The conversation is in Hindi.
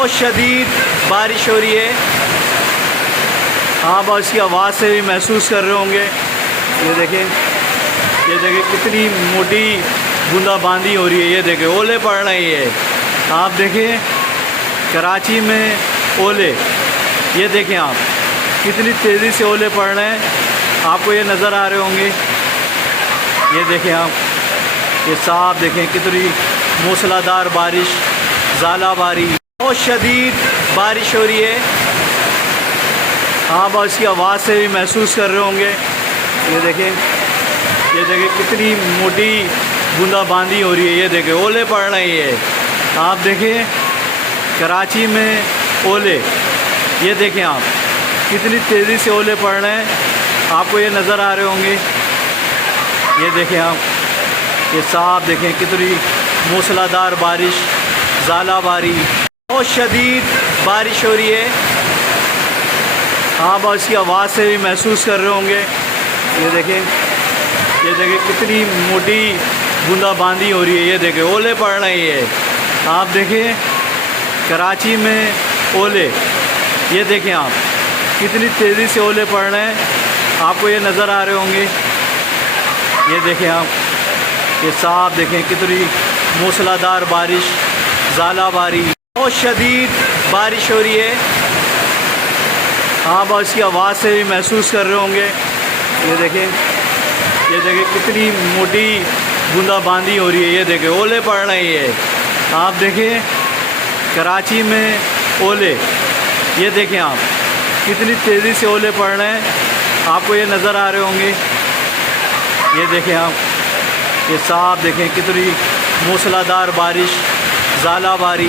बहुत शदीद बारिश हो रही है। आप इसकी आवाज़ से भी महसूस कर रहे होंगे। ये देखें कितनी मोटी बूंदाबांदी हो रही है। ये देखें ओले पड़ रहे हैं। आप देखें कराची में ओले, ये देखें आप कितनी तेज़ी से ओले पड़ रहे हैं। आपको ये नज़र आ रहे होंगे। ये देखें आप, ये साफ देखें कितनी मूसलाधार बारिश, ज़ालाबारी, बहुत शदीद बारिश हो रही है। आप इसकी आवाज़ से भी महसूस कर रहे होंगे। ये देखें कितनी मोटी बूंदाबांदी हो रही है। ये देखें ओले पड़ रहे हैं। आप देखें कराची में ओले, ये देखें आप कितनी तेज़ी से ओले पड़ रहे हैं। आपको ये नज़र आ रहे होंगे। ये देखें आप, ये साफ देखें कितनी मूसलाधार बारिश, ज़ालाबारी, बहुत शदीद बारिश हो रही है। आप इसकी आवाज़ से भी महसूस कर रहे होंगे। ये देखें कितनी मोटी बूंदाबांदी हो रही है। ये देखें ओले पड़ रहे हैं। आप देखें कराची में ओले, ये देखें आप कितनी तेज़ी से ओले पड़ रहे हैं। आपको ये नज़र आ रहे होंगे। ये देखें आप, ये साफ देखें कितनी मूसलाधार बारिश, ज़ालाबारी, बहुत शदीद बारिश हो रही है। आप इसकी आवाज़ से भी महसूस कर रहे होंगे। ये देखें कितनी मोटी बूंदाबांदी हो रही है। ये देखें ओले पड़ रहे हैं। आप देखें कराची में ओले, ये देखें आप कितनी तेज़ी से ओले पड़ रहे हैं। आपको ये नज़र आ रहे होंगे। ये देखें आप, ये साफ देखें कितनी मूसलाधार बारिश, ज़ालाबारी।